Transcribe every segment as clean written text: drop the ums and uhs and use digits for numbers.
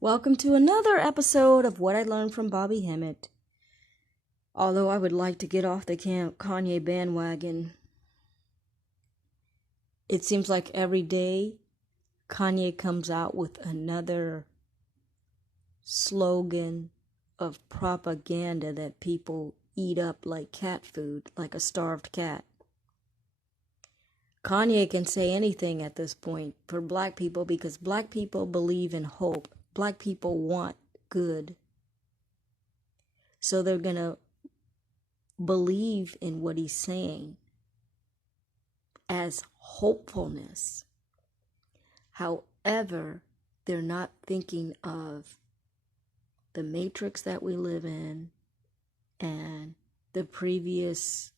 Welcome to another episode of What I Learned from Bobby Hemmett. Although I would like to get off the Kanye bandwagon, it seems like every day Kanye comes out with another slogan of propaganda that people eat up like cat food, like a starved cat. Kanye can say anything at this point for black people because black people believe in hope. Black people want good. So they're going to believe in what he's saying as hopefulness. However, they're not thinking of the matrix that we live in and the previous,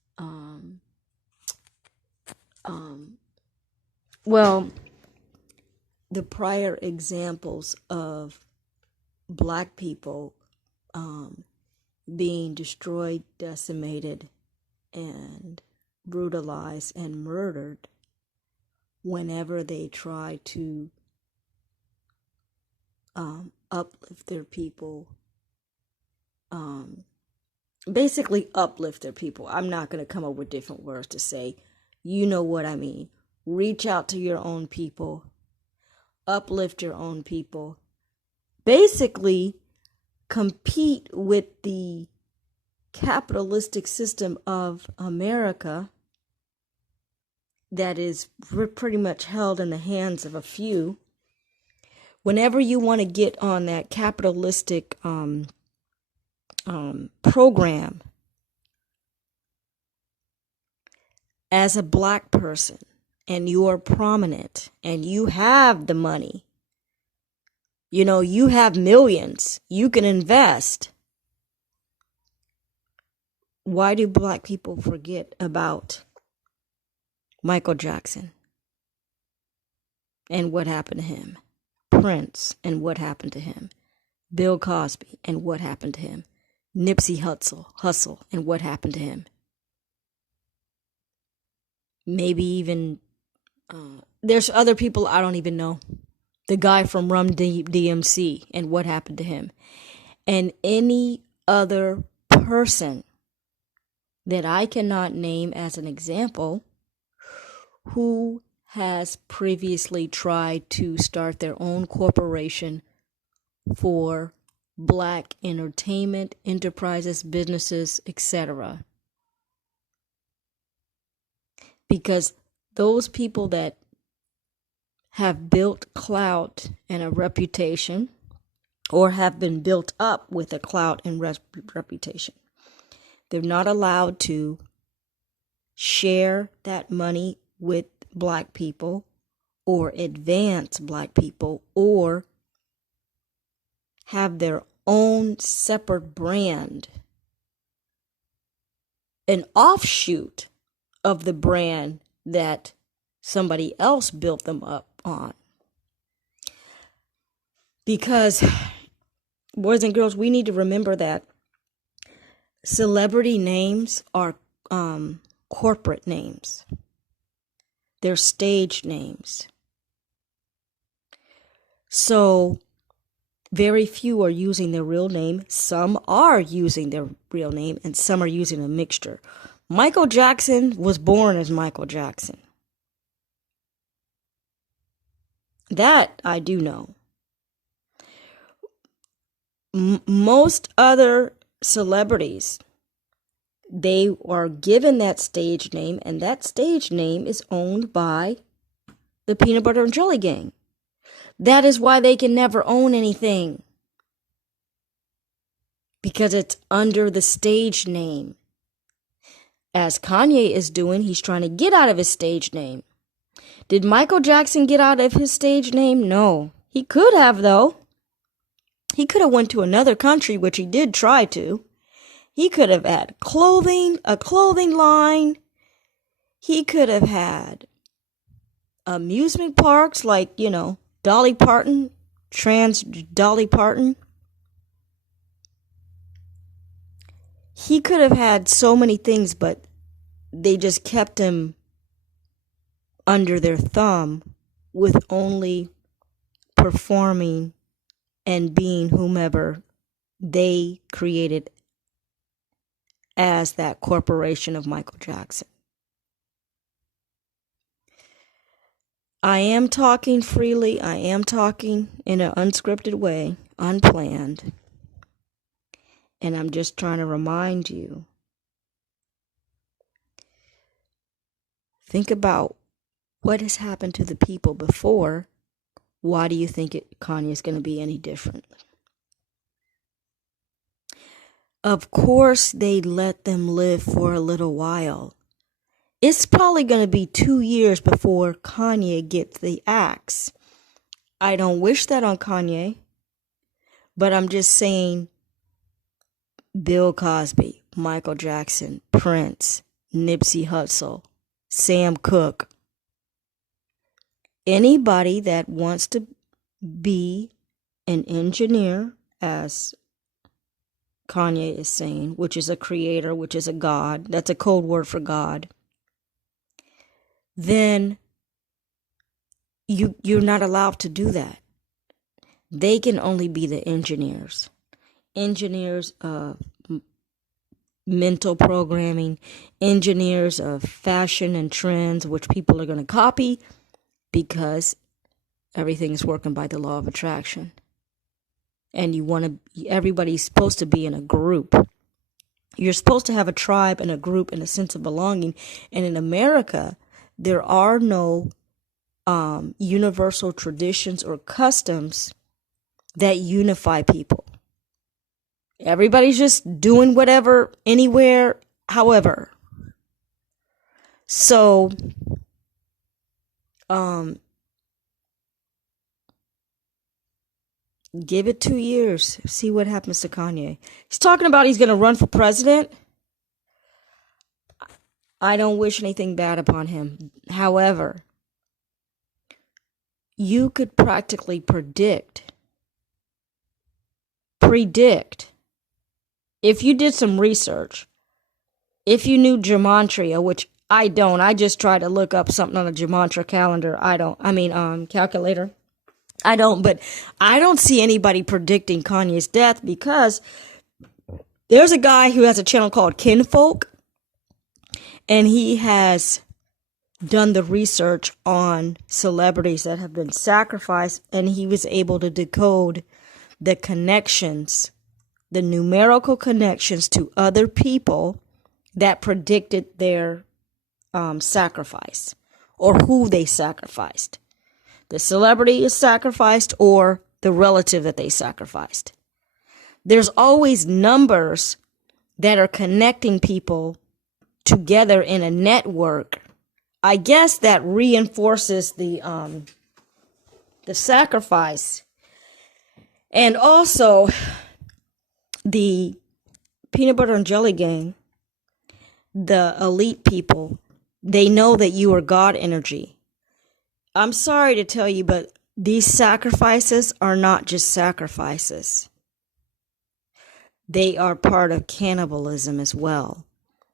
the prior examples of black people being destroyed, decimated, and brutalized and murdered whenever they try to uplift their people. Basically uplift their people. I'm not going to come up with different words to say. You know what I mean. Reach out to your own people. Uplift your own people. Basically, compete with the capitalistic system of America that is pretty much held in the hands of a few. Whenever you want to get on that capitalistic program as a black person, and you are prominent and you have the money, you have millions, you can invest. Why do black people forget about Michael Jackson and what happened to him? Prince and what happened to him? Bill Cosby and what happened to him? Nipsey Hussle and what happened to him? Maybe even there's other people I don't even know. The guy from Rum DMC and what happened to him? And any other person that I cannot name as an example who has previously tried to start their own corporation for black entertainment, enterprises, businesses, etc. Because those people that have built clout and a reputation, or have been built up with a clout and reputation, they're not allowed to share that money with black people or advance black people or have their own separate brand, an offshoot of the brand that somebody else built them up on. Because, boys and girls, we need to remember that celebrity names are corporate names. They're stage names. So, very few are using their real name. Some are using their real name, and some are using a mixture. Michael Jackson was born as Michael Jackson. That I do know. Most other celebrities, they are given that stage name, and that stage name is owned by the Peanut Butter and Jelly Gang. That is why they can never own anything. Because it's under the stage name. As Kanye is doing, he's trying to get out of his stage name. Did Michael Jackson get out of his stage name? No. He could have, though. He could have went to another country, which he did try to. He could have had a clothing line. He could have had amusement parks like, Dolly Parton, trans Dolly Parton. He could have had so many things, but they just kept him under their thumb with only performing and being whomever they created as that corporation of Michael Jackson. I am talking freely. I am talking in an unscripted way, unplanned. And I'm just trying to remind you. Think about what has happened to the people before. Why do you think Kanye is going to be any different? Of course, they let them live for a little while. It's probably going to be 2 years before Kanye gets the axe. I don't wish that on Kanye, but I'm just saying Bill Cosby, Michael Jackson, Prince, Nipsey Hussle, Sam Cooke. Anybody that wants to be an engineer, as Kanye is saying, which is a creator, which is a God, that's a code word for God, then you're not allowed to do that. They can only be the engineers. Engineers of mental programming, engineers of fashion and trends, which people are going to copy because everything is working by the law of attraction. And everybody's supposed to be in a group. You're supposed to have a tribe and a group and a sense of belonging. And in America, there are no universal traditions or customs that unify people. Everybody's just doing whatever, anywhere, however. So, give it 2 years. See what happens to Kanye. He's talking about he's going to run for president. I don't wish anything bad upon him. However, you could practically predict, if you did some research, if you knew gematria, which I don't. I just try to look up something on a gematria calendar. Calculator. I don't, but I don't see anybody predicting Kanye's death because there's a guy who has a channel called Kinfolk, and he has done the research on celebrities that have been sacrificed, and he was able to decode the connections, the numerical connections to other people that predicted their sacrifice or who they sacrificed. The celebrity is sacrificed or the relative that they sacrificed. There's always numbers that are connecting people together in a network. I guess that reinforces the sacrifice. And also the peanut butter and jelly gang, the elite people, they know that you are God energy. I'm sorry to tell you, but these sacrifices are not just sacrifices. They are part of cannibalism as well,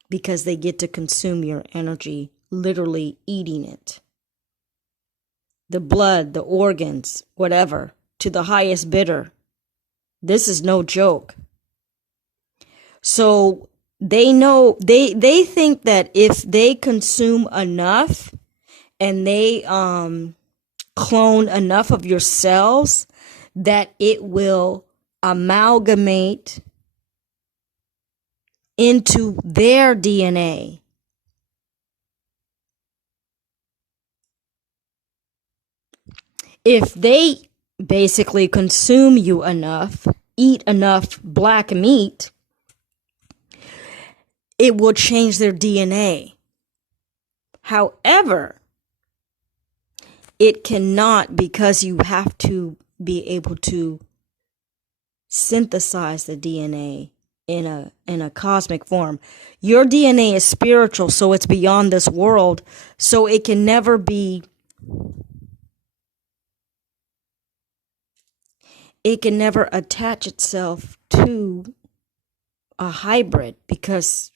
because they get to consume your energy, literally eating it. The blood, the organs, whatever, to the highest bidder. This is no joke. So they know, they think that if they consume enough and they clone enough of your cells, that it will amalgamate into their DNA. If they basically consume you enough, eat enough black meat, it will change their DNA. However, it cannot, because you have to be able to synthesize the DNA in a cosmic form. Your DNA is spiritual, so it's beyond this world, so it can never be attach itself to a hybrid, because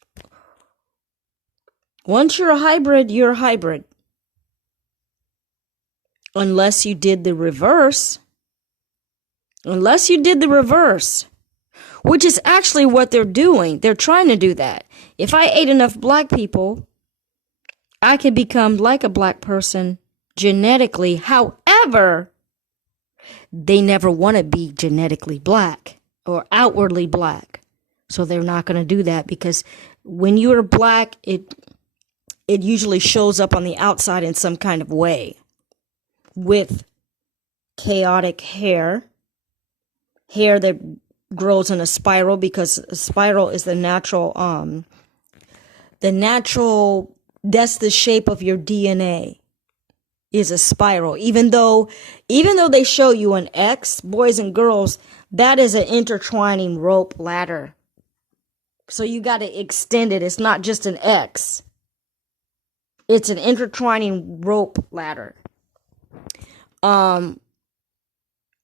once you're a hybrid, you're a hybrid. Unless you did the reverse, Unless you did the reverse, which is actually what they're doing. They're trying to do that. If I ate enough black people, I could become like a black person genetically. However, they never want to be genetically black or outwardly black. So they're not going to do that, because when you're black, it usually shows up on the outside in some kind of way, with chaotic hair that grows in a spiral, because a spiral is the natural, that's the shape of your DNA, is a spiral. Even though they show you an X, boys and girls, that is an intertwining rope ladder. So you got to extend it. It's not just an X. It's an intertwining rope ladder. And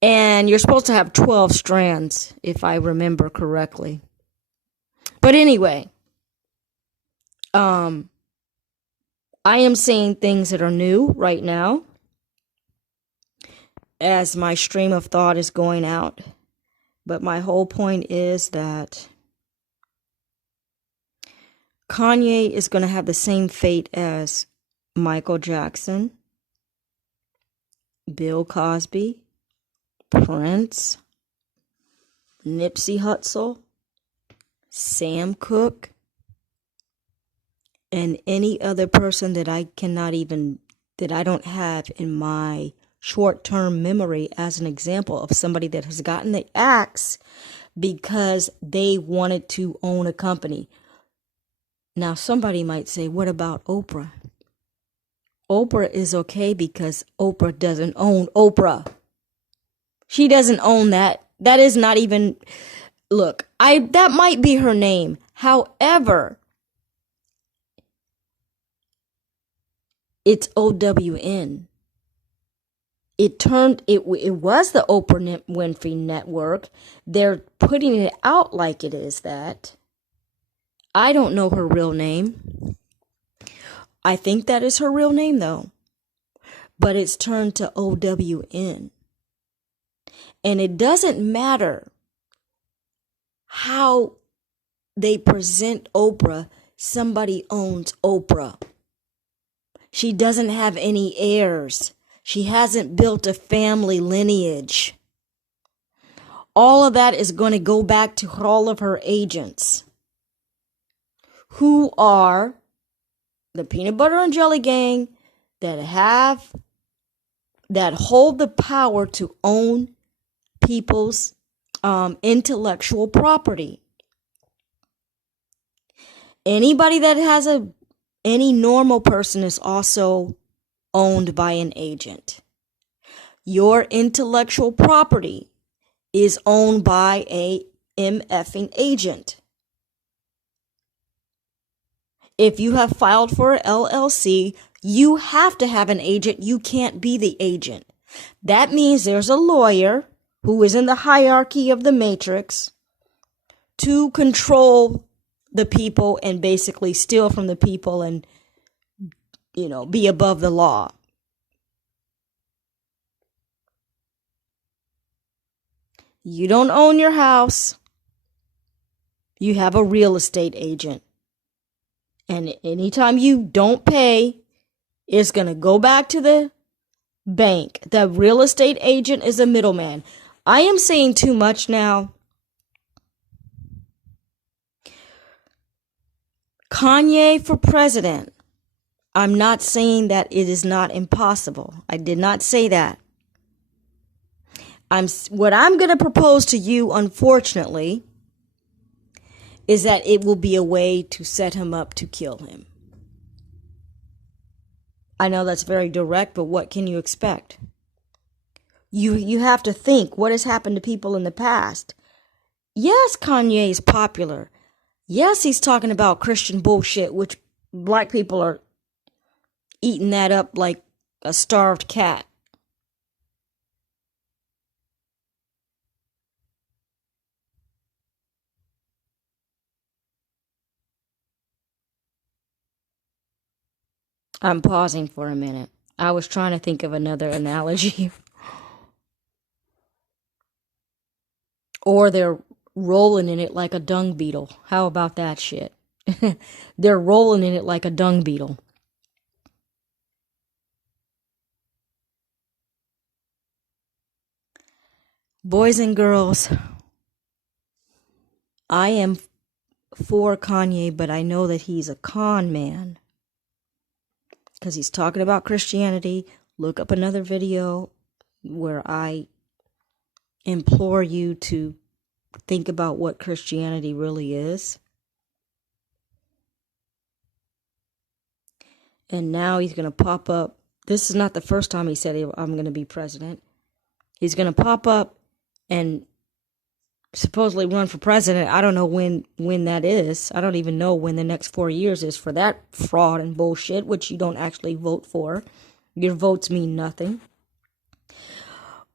you're supposed to have 12 strands, if I remember correctly. But anyway, I am saying things that are new right now as my stream of thought is going out. But my whole point is that Kanye is going to have the same fate as Michael Jackson, Bill Cosby, Prince, Nipsey Hussle, Sam Cooke, and any other person that I don't have in my short-term memory as an example of somebody that has gotten the axe because they wanted to own a company. Now, somebody might say, what about Oprah? Oprah is okay because Oprah doesn't own Oprah. She doesn't own that. That is not even, look, that might be her name. However, it's OWN. It was the Oprah Winfrey Network. They're putting it out like it is that. I don't know her real name. I think that is her real name, though. But it's turned to OWN. And it doesn't matter how they present Oprah. Somebody owns Oprah. She doesn't have any heirs. She hasn't built a family lineage. All of that is going to go back to all of her agents, who are the peanut butter and jelly gang that hold the power to own people's intellectual property. Anybody that has any normal person is also owned by an agent. Your intellectual property is owned by a MFing agent. If you have filed for an LLC, you have to have an agent. You can't be the agent. That means there's a lawyer who is in the hierarchy of the matrix to control the people and basically steal from the people and, be above the law. You don't own your house. You have a real estate agent. And anytime you don't pay, it's going to go back to the bank. The real estate agent is a middleman. I am saying too much now. Kanye for president. I'm not saying that it is not impossible. I did not say that. What I'm going to propose to you, unfortunately, is that it will be a way to set him up to kill him. I know that's very direct, but what can you expect? You have to think what has happened to people in the past. Yes, Kanye is popular. Yes, he's talking about Christian bullshit, which black people are eating that up like a starved cat. I'm pausing for a minute. I was trying to think of another analogy. Or they're rolling in it like a dung beetle. How about that shit? They're rolling in it like a dung beetle. Boys and girls, I am for Kanye, but I know that he's a con man. Because he's talking about Christianity. Look up another video where I implore you to think about what Christianity really is. And now he's going to pop up. This is not the first time he said, I'm going to be president. He's going to pop up and supposedly run for president. I don't know when that is. I don't even know when the next 4 years is for that fraud and bullshit, which you don't actually vote for. Your votes mean nothing.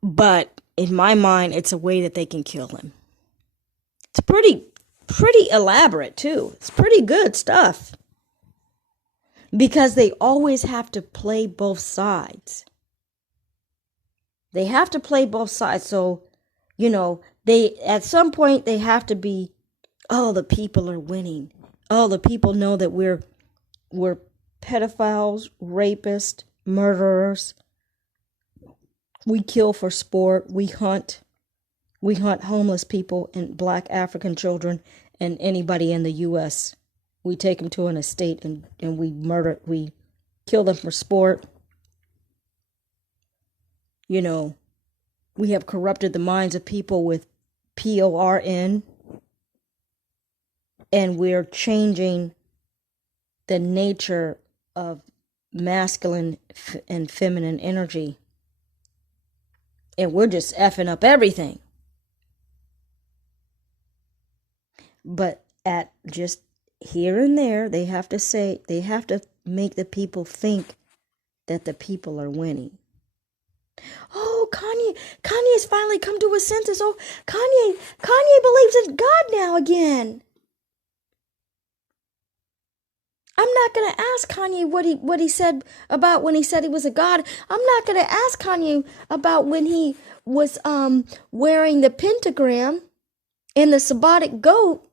But in my mind, it's a way that they can kill him. It's pretty elaborate too. It's pretty good stuff. Because they always have to play both sides. They have to play both sides. So, they at some point they have to be, oh, the people are winning. Oh, the people know that we're pedophiles, rapists, murderers. We kill for sport. We hunt homeless people and black African children and anybody in the U.S. We take them to an estate and we kill them for sport. We have corrupted the minds of people with PORN. And we're changing the nature of masculine and feminine energy. And we're just effing up everything. But at just here and there, they have to make the people think that the people are winning. Oh, Kanye has finally come to his senses. Oh, Kanye believes in God now again. I'm not going to ask Kanye what he said about when he said he was a god. I'm not going to ask Kanye about when he was wearing the pentagram and the Sabbatic goat.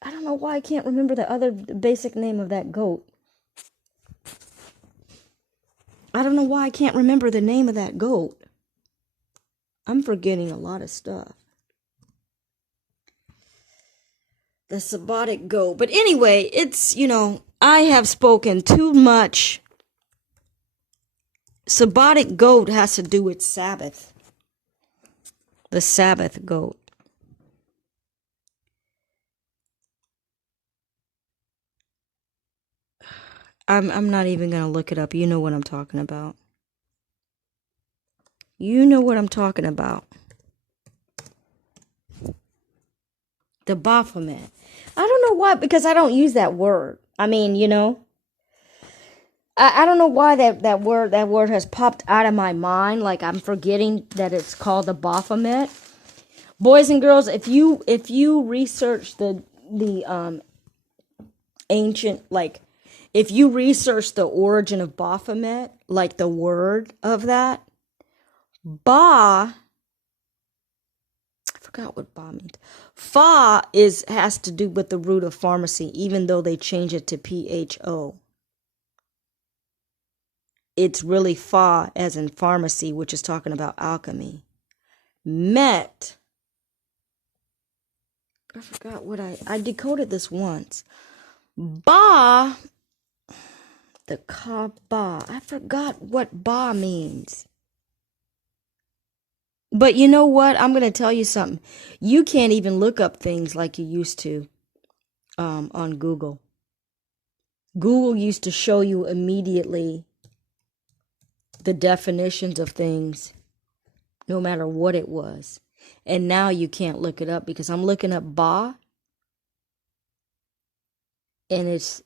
I don't know why I can't remember the other basic name of that goat. I don't know why I can't remember the name of that goat. I'm forgetting a lot of stuff. The Sabbatic goat. But anyway, it's, I have spoken too much. Sabbatic goat has to do with Sabbath. The Sabbath goat. I'm not even going to look it up. You know what I'm talking about. You know what I'm talking about. The Baphomet. I don't know why, because I don't use that word. I mean, I don't know why that word has popped out of my mind. Like I'm forgetting that it's called the Baphomet. Boys and girls, if you research the ancient, like if you research the origin of Baphomet, like the word of that, Ba, I forgot what Ba means. Fa has to do with the root of pharmacy, even though they change it to PHO. It's really Fa as in pharmacy, which is talking about alchemy. Met, I forgot what I decoded this once. Ba, the Kaaba, I forgot what Ba means. But you know what? I'm going to tell you something. You can't even look up things like you used to on Google. Google used to show you immediately the definitions of things, no matter what it was. And now you can't look it up because I'm looking up Ba. And it's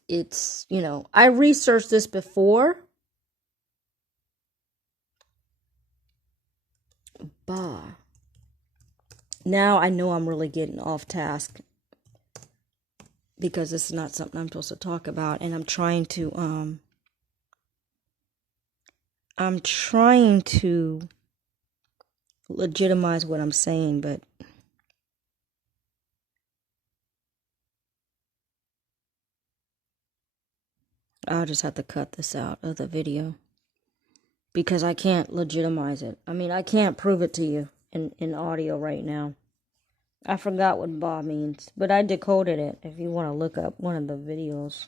I researched this before. Ba. Now I know I'm really getting off task because this is not something I'm supposed to talk about, and I'm trying to legitimize what I'm saying, but I'll just have to cut this out of the video because I can't legitimize it. I mean, I can't prove it to you in audio right now. I forgot what Ba means, but I decoded it if you want to look up one of the videos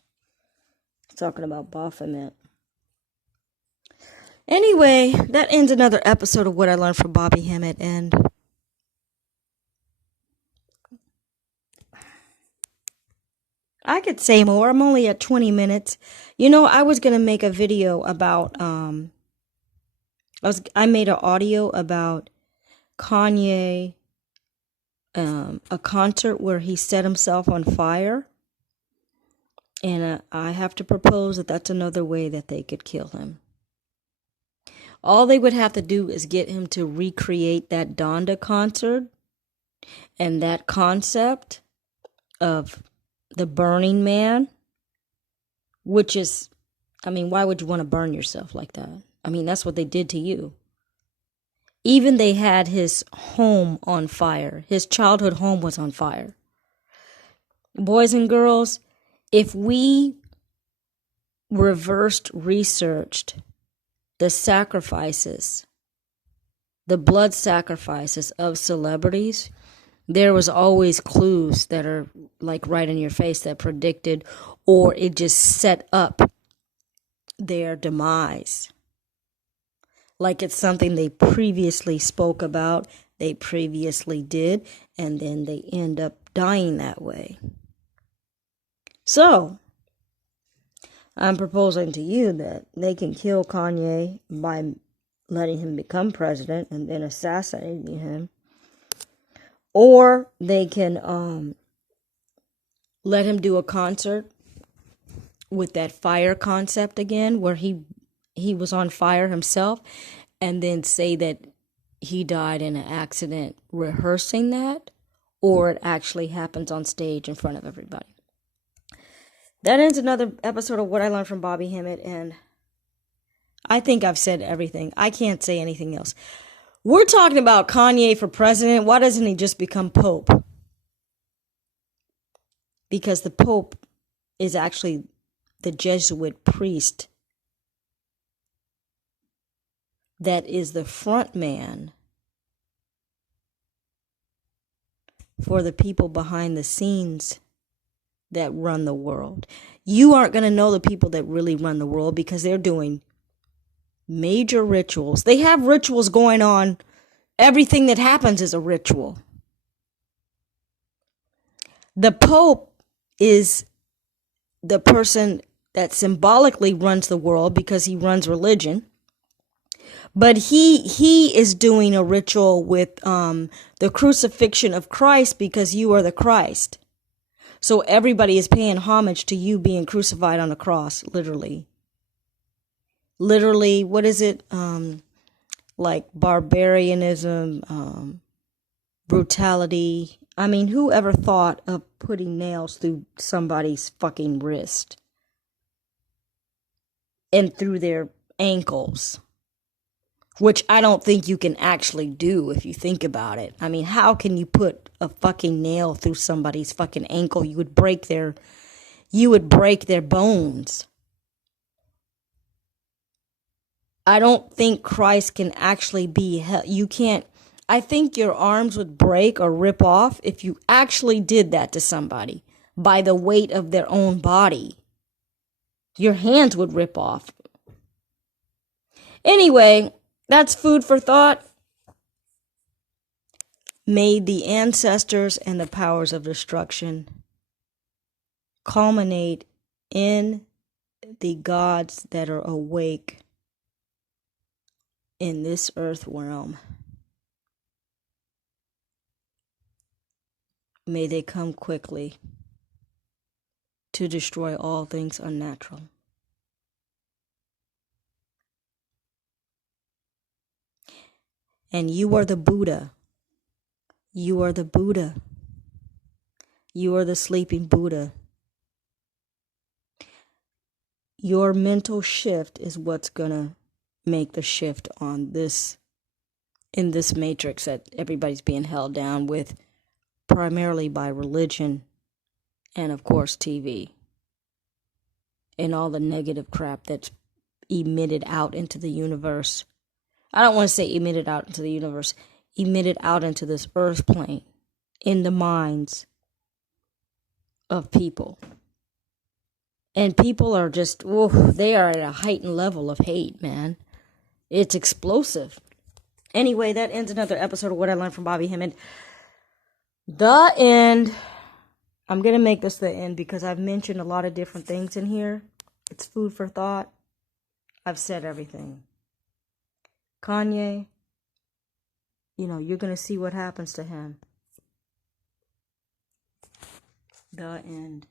talking about Baphomet. Anyway, that ends another episode of What I Learned from Bobby Hemmett, and I could say more. I'm only at 20 minutes. You know, I was going to make a video about, I made an audio about Kanye, a concert where he set himself on fire. And I have to propose that that's another way that they could kill him. All they would have to do is get him to recreate that Donda concert and that concept of the Burning Man, which is, I mean, why would you want to burn yourself like that? I mean, that's what they did to you. Even they had his home on fire. His childhood home was on fire. Boys and girls, if we researched the sacrifices, the blood sacrifices of celebrities, there was always clues that are like right in your face that predicted, or it just set up their demise. Like it's something they previously spoke about, they previously did, and then they end up dying that way. So, I'm proposing to you that they can kill Kanye by letting him become president and then assassinating him. Or they can let him do a concert with that fire concept again, where he was on fire himself, and then say that he died in an accident rehearsing that, or it actually happens on stage in front of everybody. That ends another episode of What I Learned from Bobby Hemmett, and I think I've said everything. I can't say anything else. We're talking about Kanye for president. Why doesn't he just become Pope? Because the Pope is actually the Jesuit priest that is the front man for the people behind the scenes that run the world. You aren't going to know the people that really run the world because they're doing major rituals. They have rituals going on. Everything that happens is a ritual. The Pope is the person that symbolically runs the world because he runs religion. But he is doing a ritual with the crucifixion of Christ because you are the Christ. So everybody is paying homage to you being crucified on a cross, literally. Literally, what is it? Like barbarianism, brutality. I mean, who ever thought of putting nails through somebody's fucking wrist? And through their ankles? Which I don't think you can actually do if you think about it. I mean, how can you put a fucking nail through somebody's fucking ankle? You would break their bones. I don't think Christ can actually be, you can't, I think your arms would break or rip off if you actually did that to somebody by the weight of their own body. Your hands would rip off. Anyway, that's food for thought. May the ancestors and the powers of destruction culminate in the gods that are awake in this earth realm. May they come quickly to destroy all things unnatural. And you are the Buddha. You are the Buddha. You are the sleeping Buddha. Your mental shift is what's gonna make the shift on this, in this matrix that everybody's being held down with, primarily by religion and, of course, TV. and all the negative crap that's emitted out into the universe. I don't want to say emitted out into the universe, emitted out into this earth plane, in the minds of people. And people are just, they are at a heightened level of hate, man. It's explosive. Anyway, that ends another episode of What I Learned from Bobby Hemmett. The end. I'm going to make this the end because I've mentioned a lot of different things in here. It's food for thought. I've said everything. Kanye, you're going to see what happens to him. The end.